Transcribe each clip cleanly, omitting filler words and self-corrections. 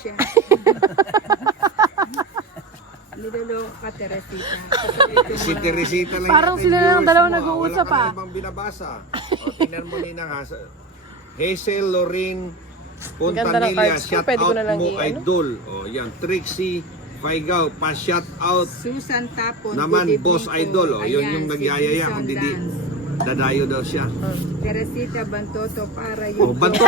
siya. Niloloko ka, Teresita. Si Teresita lang Parang yata sila yung lang viewers dalawa mo, nag-uusap, Wala ka ah. na ibang binabasa. O, tingnan mo nina nga. Hazel Lorraine Ganda ng Puntanilla, cards ko. shout Pwede ko out na lang mo i-ano. idol. O, yan. Trixie Faigaw, pa-shout out. Susan Tapon. Naman, good evening boss po. idol. O, yun Ayan, yung si nagyayaya. Jason Kung hindi, Lance. dadayo daw siya. Teresita Bantoto para O, yung banto.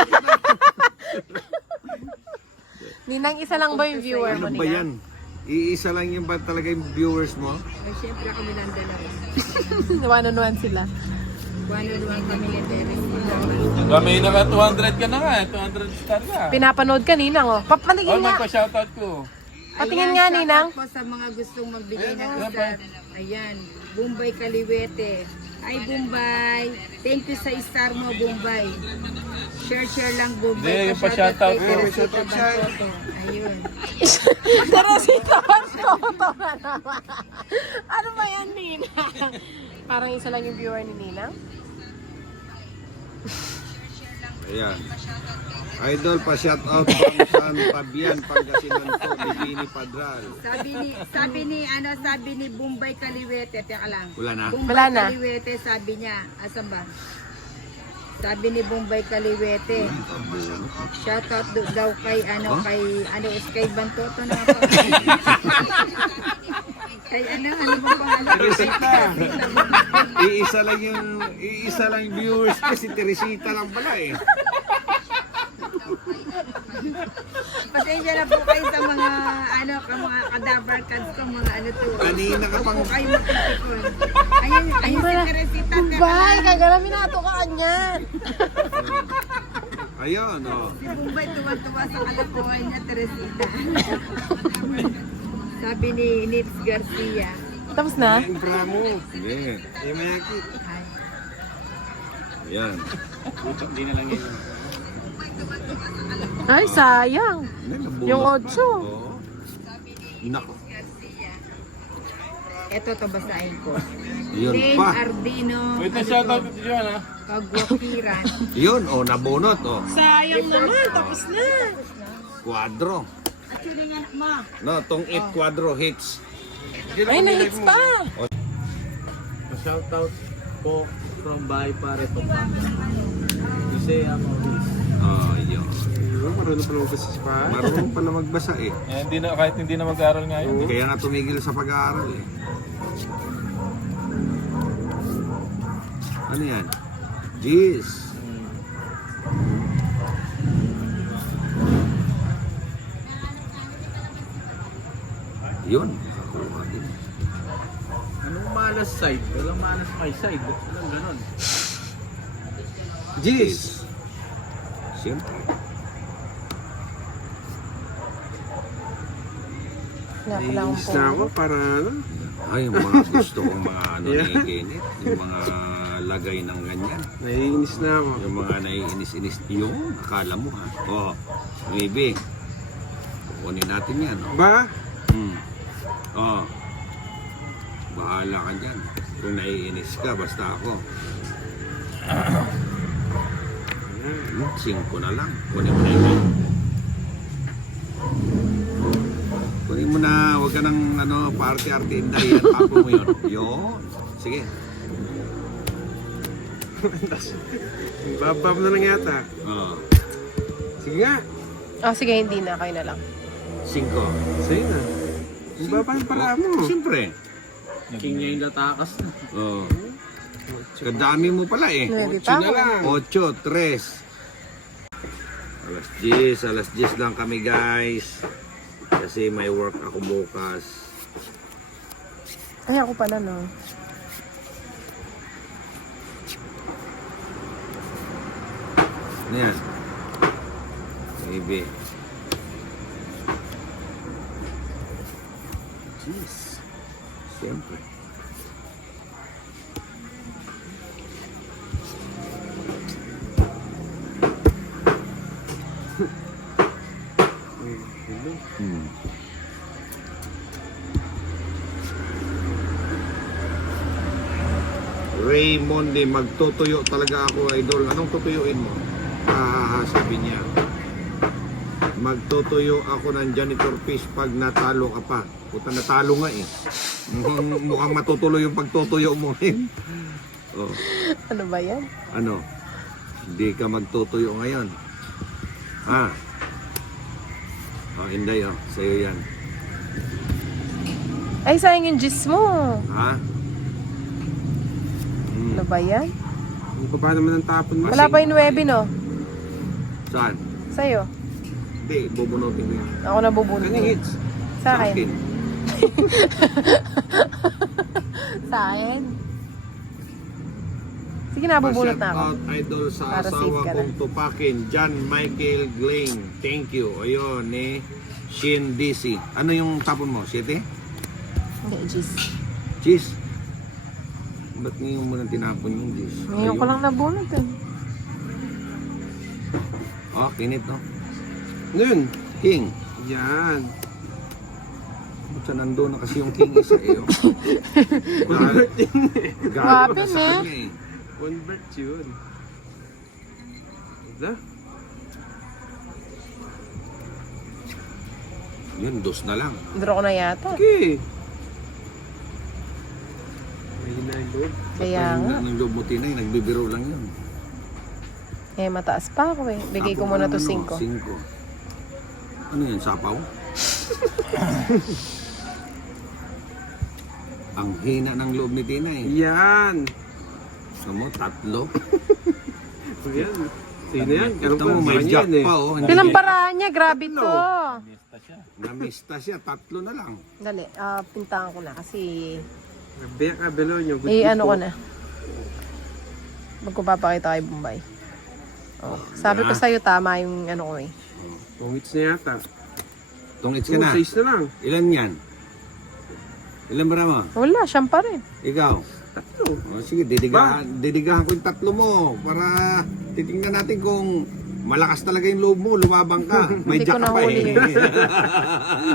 Ninang, isa lang ba yung viewer mo, Ano ba yan? Ninang? Iisa lang yung ba talaga yung viewers mo? Ay, syempre kami lang dalawa. One-on-one sila. One-on-one kami ni Teresita. May naka 200 ka na nga, 200 star ka. Pinapanood ka, Ninang, oh. Papatingin Oh, nga. magpa-shoutout ko. Patingin nga, Ninang. Po sa mga gustong magbigay ng star. Ayan, Bombay Kaliwete. Ay, Bombay. Thank you sa star mo, Bombay. Share lang, Bombay. Hindi, yung Pa-shoutout pa-shoutout kay mo. Teresita Bantoto. Ayun. Teresita Bantoto na naman. Ano ba yan, Ninang? Parang isa lang yung viewer ni Ninang. Ayan. Idol, pa-shout out from San Fabian, Pangasinan po, Bibini Padral. Sabi ni Bombay Kaliwete, teka lang. Wala na? Bombay Wala na. Kaliwete, sabi niya, asan ba? Sabi ni Bombay Kaliwete, shoutout daw kay kay Bantoto na ako. Kay ano bang pangalan? Teresita. Iisa lang yung viewers ko, si Teresita lang pala eh. Pasensya na po kayo sa mga mga cadaver cards ko, mga to. Kanina ka pang... Huwag kayo makikipon. Ayun si Teresita. Bye! Kagalamin na ito ka kanyan. Ayun, oh. Si Bombay tuwa-tuwa sa kalokohan niya, Teresita. Sabi ni Nips Garcia. Tapos na? Impra mo. Hindi. Yamayaki. Ayan. Hindi na lang yun. Ay, sayang. Nabunot Yung pa. 8. Oo. Nako. Ito to basahin ko. Yun Lane pa. Ardino. Wait na shoutout ko dyan ha. Pagwakiran. Yun, oh, nabunot, oh. Sayang naman. Tapos na. Quadro. Actually nga, ma. No, tong 8 quadro hits. Ay, na-hits pa. Shoutout po from Bahay Pare Pampanga. Isaiah Maurice. Oh, yun. Marunong pala magbasa si Pa. Marunong pala magbasa eh. Kahit hindi na mag-aaral ngayon. Kaya nga tumigil sa pag-aaral eh. Ano yan? Jeez. Yun. Nakakuha din. Anong malas side? Walang malas kay side. Walang ganon. Jeez. Siyempre. Nainis Na ako para ano? Ay, yung mga gusto kong mga ano ni Kenneth. Yung mga lagay ng ganyan. Naiinis na ako. Yung mga naiinis-inis. Yun, akala mo ha. Oo. Maybe. Kukunin natin yan. Oh. Ba? Oo. Bahala ka dyan. Kung naiinis ka, basta ako. 5 na lang. Kunin mo na yun. Kunin mo na. Huwag ka ng party-arty inday. Tapo mo yun. Yun. Sige. Babab na lang yata. Oo. Sige nga. Ah, sige, hindi na. Kayo na lang. 5. Sa'yo na. Ang baba yung para mo. Siyempre. King niya yung latakas na. Oo. Kadami mo pala eh. Hindi pa ako. 8, 3. Alas 10 lang kami guys. Kasi may work ako bukas. Ay, ako pala, no. Ano yan? Maybe. Jeez. Siyempre. Raymond, magtutuyo talaga ako, idol. Anong tutuyuin mo? Sabi niya. magtutuyo ako ng janitor fish pag natalo ka pa. Puta, natalo nga eh. Mukhang matutuloy yung pagtutuyo mo eh. Oh, Ano ba yan? ano? Hindi ka magtutuyo ngayon. Ha? Oh, Inday, oh. Sa'yo yan. Ay, sayang yung juice mo. Ha? Ano ba yan? Baba naman ang tapon mo. Wala pa yung 9, no? Saan? Sa'yo. Hindi, bubunutin ko yan. Ako nabubunot. Kanang hits. Sa akin. Sa akin. Sige na, bubunot na ako. Pa-shout out, idol, sa Para safe asawa ka na. kong tupakin, John Michael Gling. Thank you. Ayun, Shin DC. Ano yung tapon mo? 7? Hindi, juice. Cheese. Ba't ngayon mo nang tinapon yung cheese? Ngayon ko lang nabunot eh. Oh, kinit, no? Ano yun? King. Yan. Ba't sa nandun na kasi yung king isa eh? Oh. Convert yun eh. Gago Wapin, ka sa eh. kanya eh. Convert yun. Diba? Yun, dos na lang. Draw ko na yata. Okay. May hinahin. Kaya nga. Ng loob mo tinay, nagbibiro lang yun. Eh, mataas pa ako eh. Bigay ko muna to 5. 5. Ano yan, sapaw? Ang hina ng loob ni Tinay. Yan. Gusto mo, 3. So yan. Sino yan? Ganun Ito pa mo, may sa jack kanya yan pa, eh. oh. Ilang paraan niya, grabe to. Namista siya, 3 na lang. Dali, pintahan ko na kasi Bea ka, Belonyo. Good ano ko people. na. Magpapakita kay Bombay. Oh, sabi ko sa'yo tama yung ano ko eh. Pungits na yata. Tungits ka na. 6 na lang. Ilan yan? Ilan ba naman? Wala, siyang pa rin. Ikaw? 3. O sige, didigahan ko yung 3 mo para titingnan natin kung malakas talaga yung loob mo, lumabang ka. May Hindi ko jack ka pa nahuli eh. yun.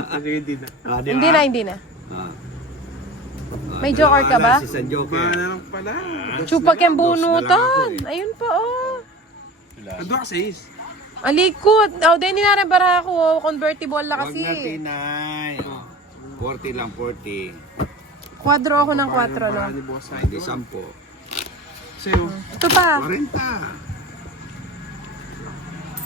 Kasi hindi na. Ah, di Hindi ba? na, hindi na. Ah. May joker ka ba? Si San Joker. Ba na lang pala. Chupak yung Dos na lang bunutan. ako Ayun pa, oh. Ano ka 6? Alikot. Oh, dahil ninaran para ako. Convertible na Huwag kasi. na tinay. 40 lang, 40. Quadro ako ng 4, no? Ni Boss Hindi Idol. 10. Sa'yo. Ito pa. 40.